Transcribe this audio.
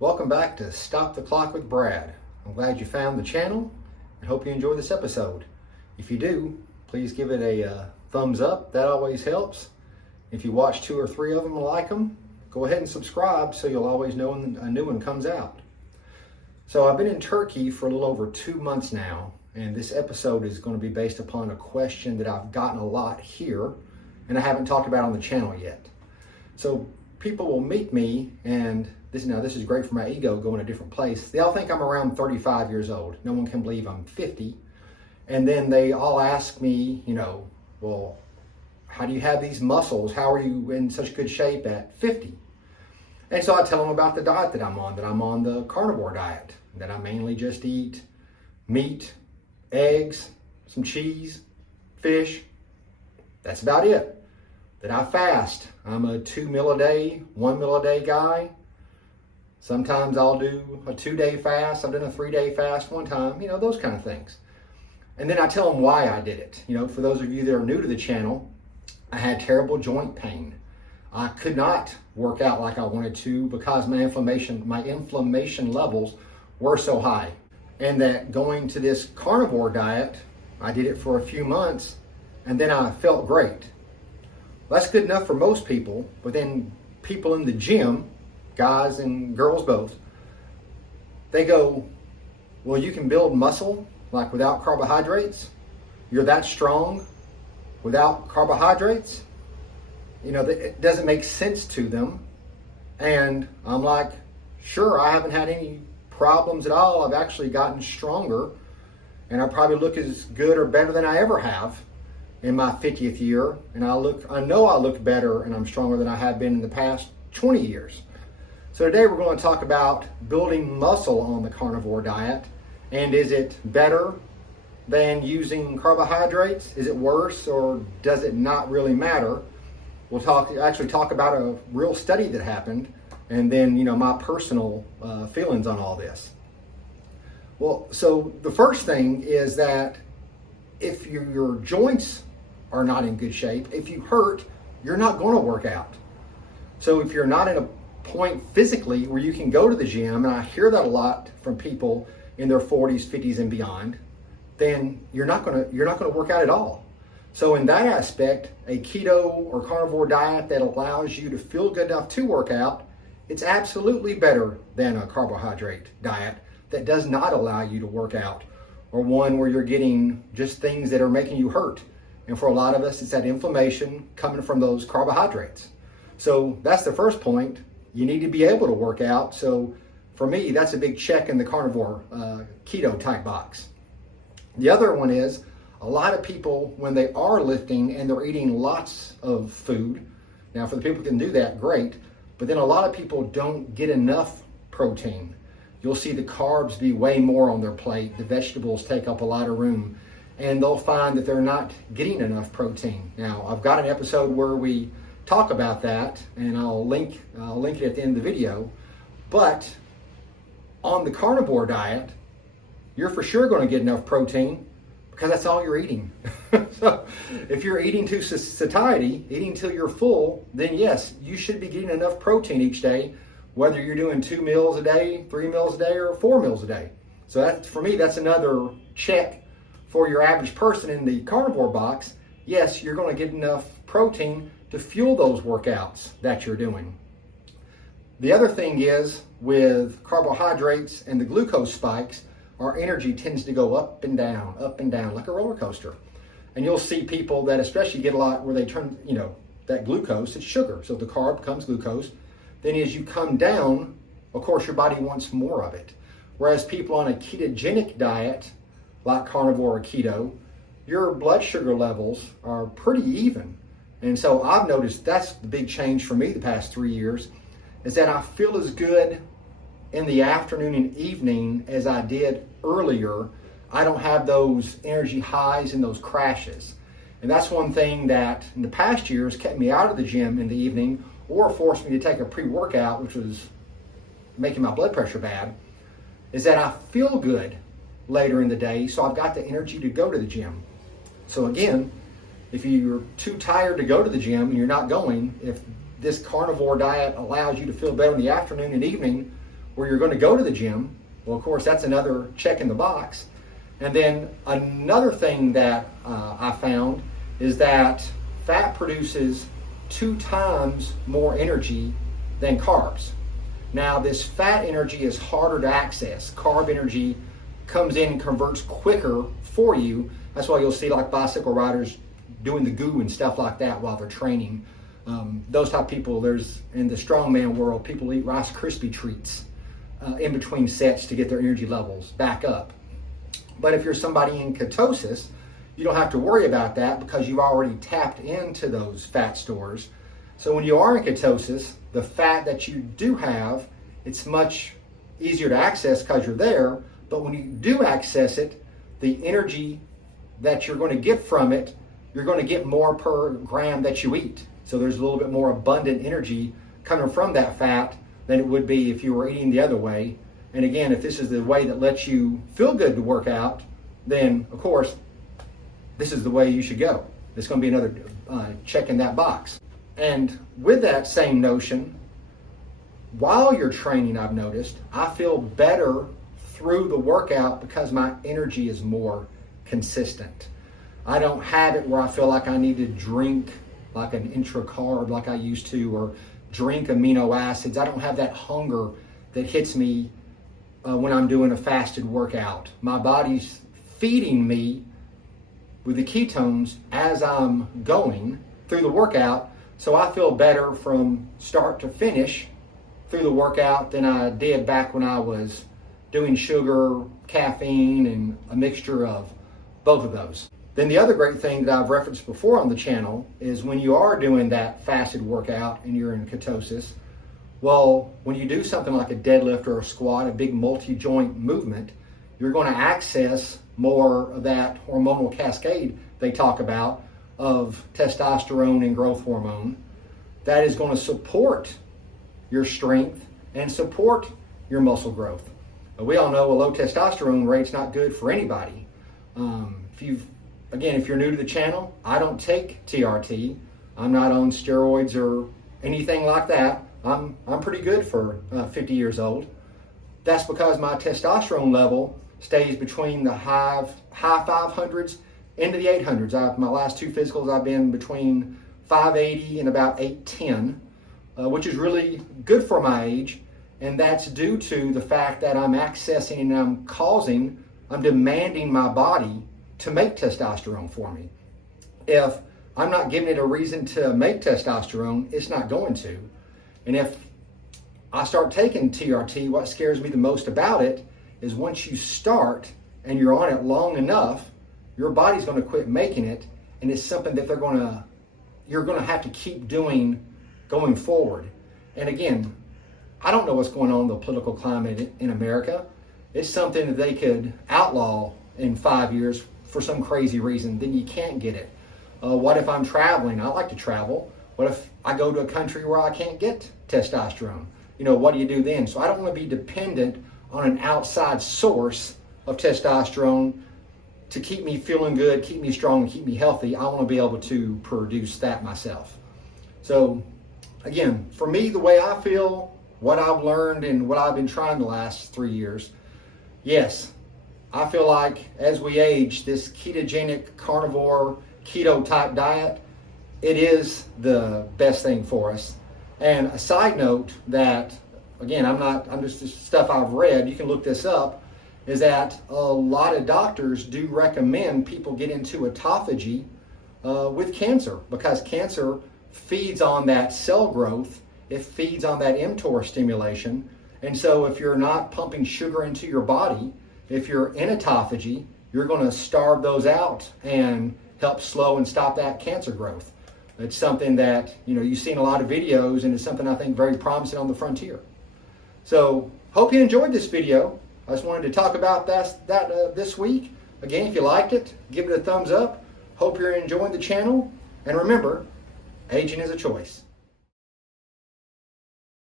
Welcome back to Stop the Clock with Brad. I'm glad you found the channel and hope you enjoy this episode. If you do, please give it a thumbs up. That always helps. If you watch 2 or 3 of them and like them, go ahead and subscribe so you'll always know when a new one comes out. So I've been in Turkey for a little over 2 months now, and this episode is going to be based upon a question that I've gotten a lot here and I haven't talked about on the channel yet. So people will meet me, and this is great for my ego going a different place. They all think I'm around 35 years old. No one can believe I'm 50. And then they all ask me, well, how do you have these muscles? How are you in such good shape at 50? And so I tell them about the diet that I'm on the carnivore diet, that I mainly just eat meat, eggs, some cheese, fish. That's about it. That I fast. I'm a 2 meal a day, 1 meal a day guy. Sometimes I'll do a 2-day fast. I've done a 3-day fast one time, those kind of things. And then I tell them why I did it. For those of you that are new to the channel, I had terrible joint pain. I could not work out like I wanted to because my inflammation levels were so high. And that going to this carnivore diet, I did it for a few months and then I felt great. Well, that's good enough for most people, but then people in the gym, guys and girls both, they go, well, you can build muscle like without carbohydrates? You're that strong without carbohydrates? It doesn't make sense to them. And I'm like, sure, I haven't had any problems at all. I've actually gotten stronger, and I probably look as good or better than I ever have in my 50th year. And I know I look better and I'm stronger than I have been in the past 20 years. So today we're going to talk about building muscle on the carnivore diet. And is it better than using carbohydrates? Is it worse, or does it not really matter? We'll talk about a real study that happened, and then my personal feelings on all this. Well, so the first thing is that if your joints are not in good shape, if you hurt, you're not going to work out. So if you're not in a point physically where you can go to the gym, and I hear that a lot from people in their 40s, 50s, and beyond, then you're not going to work out at all. So in that aspect, a keto or carnivore diet that allows you to feel good enough to work out, it's absolutely better than a carbohydrate diet that does not allow you to work out, or one where you're getting just things that are making you hurt. And for a lot of us, it's that inflammation coming from those carbohydrates. So that's the first point. You need to be able to work out. So for me, that's a big check in the carnivore keto type box. The other one is a lot of people, when they are lifting and they're eating lots of food. Now, for the people who can do that, great. But then a lot of people don't get enough protein. You'll see the carbs be way more on their plate. The vegetables take up a lot of room, and they'll find that they're not getting enough protein. Now, I've got an episode where we talk about that, and I'll link it at the end of the video. But on the carnivore diet, you're for sure going to get enough protein because that's all you're eating. So if you're eating to satiety, eating till you're full, then yes, you should be getting enough protein each day, whether you're doing 2 meals a day, 3 meals a day, or 4 meals a day. So that, for me, that's another check for your average person in the carnivore box. Yes, you're going to get enough protein to fuel those workouts that you're doing. The other thing is, with carbohydrates and the glucose spikes, our energy tends to go up and down, like a roller coaster. And you'll see people that especially get a lot where they turn, that glucose, it's sugar. So the carb becomes glucose. Then as you come down, of course, your body wants more of it. Whereas people on a ketogenic diet, like carnivore or keto, your blood sugar levels are pretty even. And so I've noticed that's the big change for me the past 3 years, is that I feel as good in the afternoon and evening as I did earlier. I don't have those energy highs and those crashes. And that's one thing that in the past years kept me out of the gym in the evening or forced me to take a pre-workout, which was making my blood pressure bad, is that I feel good later in the day, so I've got the energy to go to the gym. So again, if you're too tired to go to the gym and you're not going, if this carnivore diet allows you to feel better in the afternoon and evening, where you're going to go to the gym. Well, of course, that's another check in the box. And then another thing that I found is that fat produces 2 times more energy than carbs. Now, this fat energy is harder to access. Carb energy comes in and converts quicker for you. That's why you'll see like bicycle riders doing the goo and stuff like that while they're training. Those type of people, there's in the strongman world, people eat Rice Krispie treats in between sets to get their energy levels back up. But if you're somebody in ketosis, you don't have to worry about that because you've already tapped into those fat stores. So when you are in ketosis, the fat that you do have, it's much easier to access because you're there. But when you do access it, the energy that you're going to get from it, you're going to get more per gram that you eat. So there's a little bit more abundant energy coming from that fat than it would be if you were eating the other way. And again, if this is the way that lets you feel good to work out, then of course, this is the way you should go. It's going to be another check in that box. And with that same notion, while you're training, I've noticed, I feel better through the workout because my energy is more consistent. I don't have it where I feel like I need to drink like an intra-carb like I used to, or drink amino acids. I don't have that hunger that hits me when I'm doing a fasted workout. My body's feeding me with the ketones as I'm going through the workout, so I feel better from start to finish through the workout than I did back when I was doing sugar, caffeine, and a mixture of both of those. Then the other great thing that I've referenced before on the channel is when you are doing that fasted workout and you're in ketosis, well, when you do something like a deadlift or a squat, a big multi-joint movement, you're going to access more of that hormonal cascade they talk about of testosterone and growth hormone that is going to support your strength and support your muscle growth. We all know a low testosterone rate's not good for anybody. If you're new to the channel, I don't take TRT. I'm not on steroids or anything like that. I'm pretty good for 50 years old. That's because my testosterone level stays between the high 500s into the 800s. My last 2 physicals, I've been between 580 and about 810, which is really good for my age. And that's due to the fact that I'm accessing and I'm demanding my body to make testosterone for me. If I'm not giving it a reason to make testosterone, it's not going to. And if I start taking TRT, what scares me the most about it is once you start and you're on it long enough, your body's going to quit making it, and it's something that you're going to have to keep doing going forward. And again, I don't know what's going on in the political climate in America. It's something that they could outlaw in 5 years for some crazy reason. Then you can't get it. What if I'm traveling? I like to travel. What if I go to a country where I can't get testosterone? What do you do then? So I don't want to be dependent on an outside source of testosterone to keep me feeling good, keep me strong, and keep me healthy. I want to be able to produce that myself. So again, for me, the way I feel, what I've learned and what I've been trying the last 3 years, yes, I feel like as we age, this ketogenic, carnivore, keto type diet, it is the best thing for us. And a side note that, again, I'm just stuff I've read, you can look this up, is that a lot of doctors do recommend people get into autophagy with cancer, because cancer feeds on that cell growth. It feeds on that mTOR stimulation. And so if you're not pumping sugar into your body, if you're in autophagy, you're going to starve those out and help slow and stop that cancer growth. It's something that, you've seen a lot of videos, and it's something I think very promising on the frontier. So hope you enjoyed this video. I just wanted to talk about that this week. Again, if you liked it, give it a thumbs up. Hope you're enjoying the channel. And remember, aging is a choice.